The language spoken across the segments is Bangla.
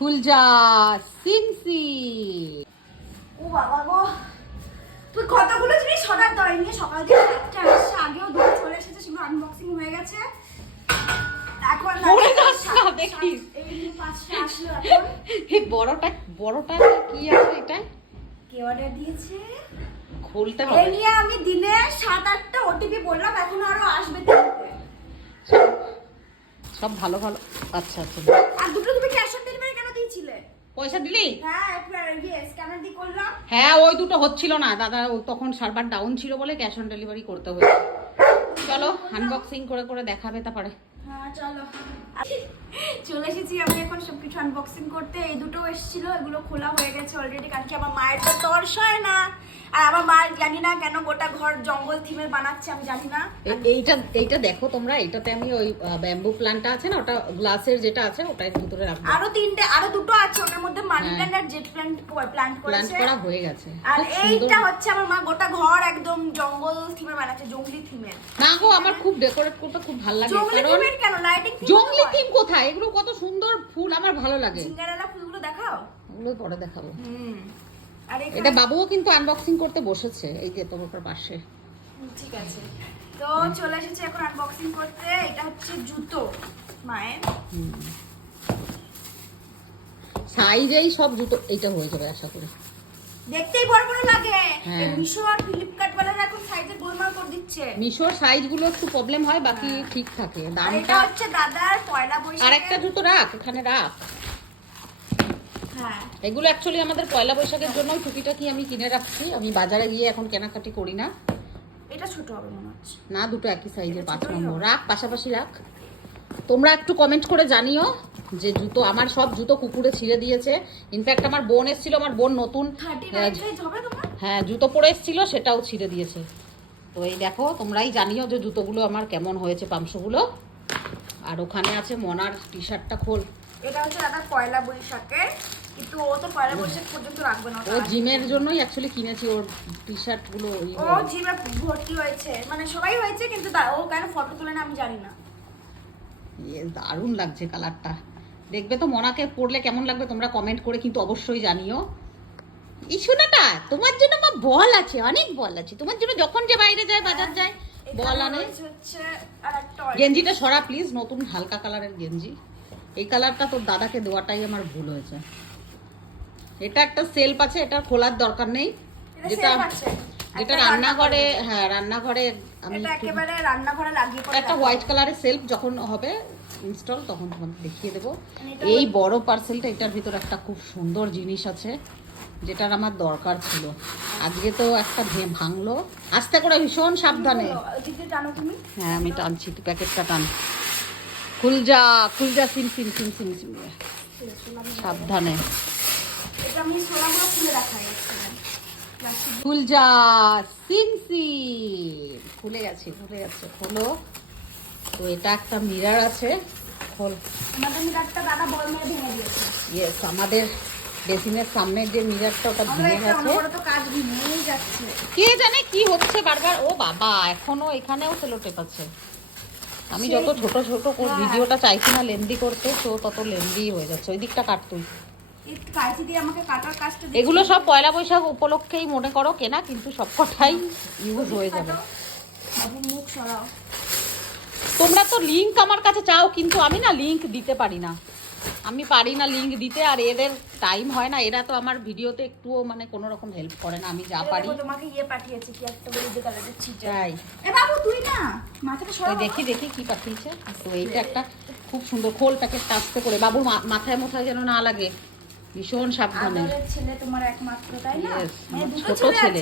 ফুলজা সিনসি। ও বাবা গো, তুই কতগুলো জিনিস অর্ডার দেয়নি? সকাল থেকে একটা আসছে, আগেও দুটো চলে এসেছে, সেগুলো আনবক্সিং হয়ে গেছে। এখন দেখিস এই পাঁচটা আসলো। এখন এই বড়টা কি আছে? এটা কে অর্ডার দিয়েছে? খুলতে এই হবে। নিয়ে আমি দিনে 7-8টা ওটিপি বললাম, এখনো আরো আসবে 3টে। সব ভালো ভালো। আচ্ছা আচ্ছা, আর দুটো তুমি ক্যাশ অন ডেলিভারি কেন দিয়েছিলে? পয়সা দিলি? হ্যাঁ, একবার স্ক্যানার দিয়ে করলাম। হ্যাঁ, ওই দুটো হচ্ছিল না দাদা, তখন সার্ভার ডাউন ছিল বলে ক্যাশ অন ডেলিভারি করতে হয়েছে। চলো আনবক্সিং করে করে দেখাবে তারপরে। হ্যাঁ চলো, চলে এসেছি আমি এখন সবকিছু আনবক্সিং করতে। এই দুটো এসেছিল, এগুলো খোলা হয়ে গেছে অলরেডি। কালকে আমার মায়ের তো তর্স হয় না, আর আমার মা জানি না কেন গোটা ঘর জঙ্গল থিমের বানাচ্ছে, আমি জানি না। এইটা দেখো তোমরা, এইটাতে আমি ওই ব্যাম্বু প্ল্যান্টটা আছে না, ওটা গ্লাসের যেটা আছে ওটা এর ভিতরে রাখবো। আরো দুটো আছে, ওটার মধ্যে মানি প্ল্যান্ট আর জেট প্ল্যান্ট করেছে, করা হয়ে গেছে। আর এইটা হচ্ছে আমার মা গোটা ঘর একদম জঙ্গল থিমের বানাচ্ছে, জঙ্গলি থিমের। না গো, আমার খুব ডেকোরেট করতে খুব ভালো লাগে। জঙ্গলি থিমের কেন, লাইটিং থিম। জঙ্গলি থিম কোথায়? এগুলো কত সুন্দর ফুল, আমার ভালো লাগে। সিঙ্গারেলা ফুলগুলো দেখাও, ওগুলো পরে দেখাবো। আর এটা বাবুও কিন্তু আনবক্সিং করতে বসেছে, এই যে তোমার পাশে। ঠিক আছে, তো চলে এসেছি এখন আনবক্সিং করতে। এটা হচ্ছে জুতো মায়ের, সাইজেই সব জুতো এইটা হয়ে যাবে আশা করি। দেখতেই বড় বড় লাগে। হ্যাঁ। মিশো আর ফ্লিপকার্ট ওয়ালারা এখন সাইজে গোলমাল করে দিচ্ছে। মিশোর সাইজগুলো একটু প্রবলেম হয়, বাকি ঠিক থাকে। আর এটা দামটা। হচ্ছে দাদার পয়লা বৈশাখে। আর একটা জুতো রাখ, এখানে রাখ। হ্যাঁ, এগুলো অ্যাকচুয়ালি আমাদের পয়লা বৈশাখের জন্য টুকিটাকি আমি কিনে রাখছি। আমি বাজারে গিয়ে এখন কেনাকাটি করি না। এটা ছোট হবে মনে হচ্ছে। না, দুটো একই সাইজের, 5 ছোটই নম্বর হবে। রাখ, পাশাপাশি রাখ। তোমরা একটু কমেন্ট করে জানিও যে জুতো, আমার সব জুতো কুকুরে ছিঁড়ে দিয়েছে। ইনফ্যাক্ট আমার বোন এসেছিল, আমার বোন নতুন 39 সাইজ হবে তোমার? হ্যাঁ জুতো পরে এসেছিল, সেটাও ছিঁড়ে দিয়েছে। তো এই দেখো, তোমরাই জানিও যে জুতোগুলো আমার কেমন হয়েছে, পামশোগুলো। আর ওখানে আছে মনার টি শার্টটা, খোল। এটা হচ্ছে দাদার পয়লা বৈশাখে, কিন্তু ও তো পয়লা বৈশাখ পর্যন্ত রাখবে না। ও জিমের জন্যই অ্যাকচুয়ালি কিনেছি ওর টি শার্টগুলো। ও জিমে ভর্তি হয়েছে, মানে সবাই হয়েছে, কিন্তু ও কেন ফটো তোলে না আমি জানি না। দারুণ লাগছে কালারটা। দেখবে তো মনাকে পরলে কেমন লাগবে, তোমরা কমেন্ট করে কিন্তু অবশ্যই জানিও। এই শোনাটা তোমার জন্য আমার বল আছে, অনেক বল আছে তোমার জন্য, যখন যে বাইরে যায়, বাজার যায়, বল আনে। হচ্ছে আর একটা গেঞ্জিটা সরা প্লিজ, নতুন হালকা কালারের গেঞ্জি। এই কালারটা তোর দাদাকে দেওয়াটাই আমার ভুল হয়েছে। এটা একটা সেলফ আছে, এটা খোলার দরকার নেই। যেটা রান্নাঘরে, হ্যাঁ রান্নাঘরে আমি এটা একেবারে রান্নাঘরে লাগিয়ে পড়ে। একটা হোয়াইট কালারের সেলফ যখন হবে ইনস্টল তখন তোমাকে দেখিয়ে দেবো। এই বড় পার্সেলটা, এটার ভিতর একটা খুব সুন্দর জিনিস আছে যেটার আমার দরকার ছিল। আজকে তো একটা ভাঙলো, আস্তে করে, ভীষণ সাবধানে। হ্যাঁ আমি টানছি, প্যাকেটটা টান। খুলজা খুলজা, সিন সিন সিন সিন সিন, সাবধানে। খুলজা সিনসি, খুলে গেছে খুলে গেছে, খোলো। তো এটা একটা মিরর আছে, খোল। ইয়েস, আমাদের বেসিনের সামনে যে মিররটা, ওটা ভেঙে গেছে। কে জানে কি হচ্ছে বারবার। ও বাবা, এখনো এখানেও সেলোটেপ আছে। আমি যত ছোট ছোট ভিডিওটা চাইছি না লেন্দি করতে, তো তত লেন্দি হয়ে যাচ্ছে। ওই দিকটা কাট তুই। এগুলো সব পয়লা বৈশাখ উপলক্ষেই মনে করো কেনা, কিন্তু সবকটাই ইউজ হয়ে যাবে। তোমরা তো লিংক আমার কাছে চাও, কিন্তু আমি না লিংক দিতে পারি না, আমি পারি না লিংক দিতে। আর এদের টাইম হয় না, এরা তো আমার ভিডিওতে একটুও মানে কোনো রকম হেল্প করে না। আমি যা পারি তোমাকে পাঠিয়েছি কি একটা বলি কালারের ছিটা। তাই এ বাবু তুই না মাথাটা সরা। দেখি দেখি কি পাঠিয়েছে। তো এইটা একটা খুব সুন্দর, খোল প্যাকেটটা আস্তে করে, বাবুর মাথায় মাথায় যেন না লাগে, ভীষণ সাবধানে। ছেলে তোমার একমাত্র, তাই না? ছোট ছেলে,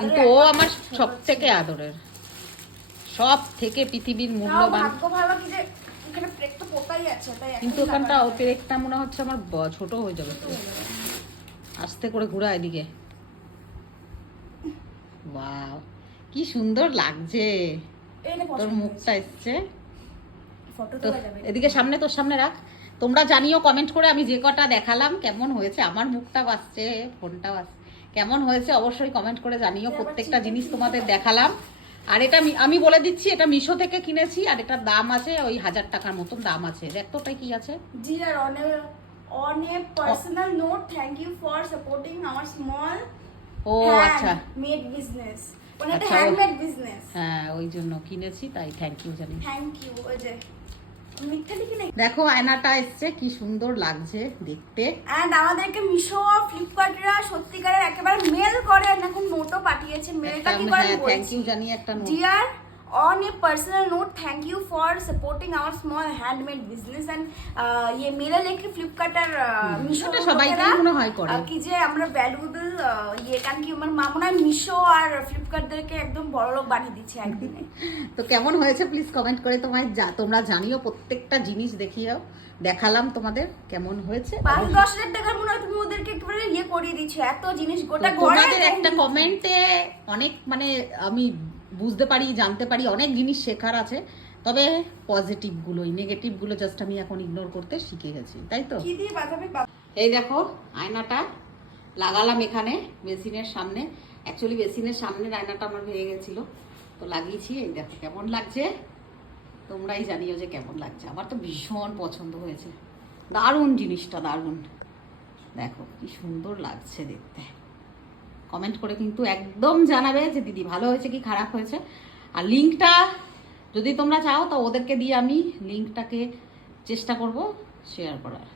কিন্তু ও আমার সব থেকে আদরের, সব থেকে পৃথিবীর মূল্যবান। কিন্তু ওখানটা পেরেকটা মনে হচ্ছে আমার ছোট হয়ে যাবে। আস্তে করে ঘুরা এদিকে। ওয়াও, কি সুন্দর লাগছে, তোর মুখটা এসছে। এদিকে সামনে, তোর সামনে রাখ। তোমরা জানিও কমেন্ট করে, আমি যে কটা দেখালাম কেমন হয়েছে। আমার মুখটা বাজছে, ফোনটা বাজছে, কেমন হয়েছে অবশ্যই কমেন্ট করে জানিও। প্রত্যেকটা জিনিস তোমাদের দেখালাম। আর এটা আমি বলে দিচ্ছি, এটা মিশো থেকে কিনেছি, আর এটার দাম আছে ওই 1000 টাকার মতন দাম আছে। দেখ তো ওটাই কি আছে, On a personal note, thank you for supporting our small ও আচ্ছা handmade business. মানে এটা আচ্ছা, হ্যান্ডমেড বিজনেস। হ্যাঁ ওই জন্য কিনেছি তাই থ্যাংক ইউ জানি। Thank you. ওই যে মিথ্যা লিখি নাই। দেখো আয়নাটা এসছে, কি সুন্দর লাগছে দেখতে। এন্ড আমাদেরকে মিশো আর ফ্লিপকার্টরা সত্যিকারের একেবারে মেল করে, এখন নোটও পাঠিয়েছে। মেলটা কি করে থ্যাংক বলছি? ইউ জানি একটা note. Dear, on a personal note, thank you for supporting our small handmade business and ये मेरा लेके फ्लिपकार्ट আর মিশো এটা সবাইকেই মনে হয় করে। কি যে আমরা ভ্যালুয়েবল ইয়ে, কারণ কি আমার মা মনে হয় মিশো আর ফ্লিপকার্টদেরকে একদম বড়লোক বানিয়ে দিচ্ছে একদিনে। তো কেমন হয়েছে প্লিজ কমেন্ট করে তোমরা জানিও, প্রত্যেকটা জিনিস দেখালাম তোমাদের কেমন হয়েছে। 5-10 হাজার টাকার মনে হয় তুমি ওদেরকে একেবারে ইয়ে করিয়ে দিচ্ছ, এত জিনিস গোটা ঘরে। তোমাদের একটা কমেন্টে অনেক মানে আমি বুঝতে পারি, জানতে পারি, অনেক জিনিস শেখার আছে। তবে পজিটিভ গুলোই, নেগেটিভ গুলো জাস্ট আমি এখন ইগনোর করতে শিখে গেছি, তাই তো। কি দিয়ে বাঁধাবে? এই দেখো আয়নাটা লাগালাম এখানে বেসিনের সামনে। অ্যাকচুয়ালি বেসিনের সামনের আয়নাটা আমার ভেঙে গেছিল, তো লাগিয়েছি। এই দেখো কেমন লাগছে, তোমরাই জানিও যে কেমন লাগছে। আমার তো ভীষণ পছন্দ হয়েছে, দারুণ জিনিসটা, দারুণ। দেখো কি সুন্দর লাগছে দেখতে। কমেন্ট করে কিন্তু একদম জানাবে যে দিদি ভালো হয়েছে কি খারাপ হয়েছে। আর লিঙ্কটা যদি তোমরা চাও তো ওদেরকে দিয়ে আমি লিঙ্কটাকে চেষ্টা করব শেয়ার করার।